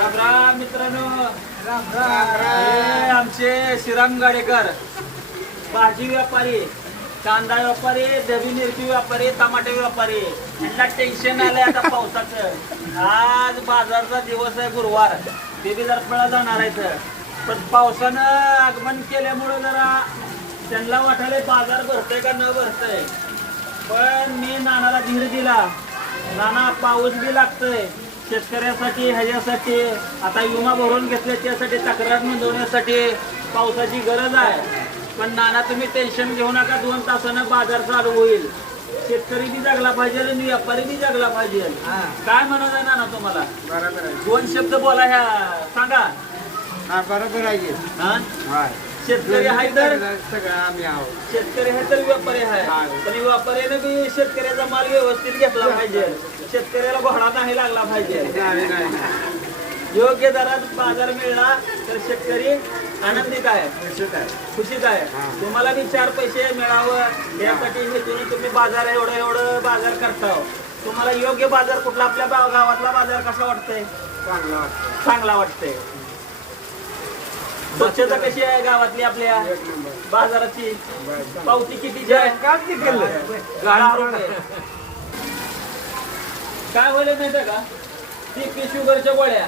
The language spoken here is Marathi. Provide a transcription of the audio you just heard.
राम राम मित्रांनो. राम हे आमचे श्रीराम गाडेकर, भाजी व्यापारी, कांदा व्यापारी, डबी मिरची व्यापारी, टमाटे व्यापारी. यांना टेन्शन आलंय आता पावसाचं. आज बाजारचा दिवस आहे, गुरुवार. ते बी जरा जाणार आहे, पण पावसानं आगमन केल्यामुळं जरा त्यांना वाटायला बाजार भरतय का न भरतय. पण मी नानाला धीर दिला. नाना, पाऊस बी लागतोय शेतकऱ्यासाठी, ह्याच्यासाठी. आता विमा भरून घेतले त्यासाठी, तक्रार नोंदवण्यासाठी पावसाची गरज आहे. पण नाना, तुम्ही टेन्शन घेऊ नका. 2 तासानं बाजार चालू होईल. शेतकरी बी जगला पाहिजे आणि व्यापारी बी जगला पाहिजे. काय म्हणत आहे नाना तुम्हाला? बरोबर आहे. 2 शब्द बोला, ह्या सांगा. हा बरोबर आहे. हा, शेतकरी आहे तर सगळं आम्ही आहोत. शेतकरी आहे तर व्यापारी आहे. पण व्यापाऱ्याने बी शेतकऱ्याचा माल व्यवस्थित घेतला पाहिजे. शेतकऱ्याला घोडा नाही लागला पाहिजे. योग्य दरात बाजार मिळला तर शेतकरी आनंदित आहे, खुशीत आहे. तुम्हाला बी 4 पैसे मिळावं यासाठी हेतून तुम्ही बाजार एवढं बाजार करता. तुम्हाला योग्य बाजार कुठला? आपल्या गावातला बाजार कसा वाटतंय? चांगला वाटतंय. स्वच्छता कशी आहे गावातली आपल्या बाजाराची? पावती कितीची आहे? 10 रुपये. काय होईल माहिती का? BP शुगरच्या गोळ्या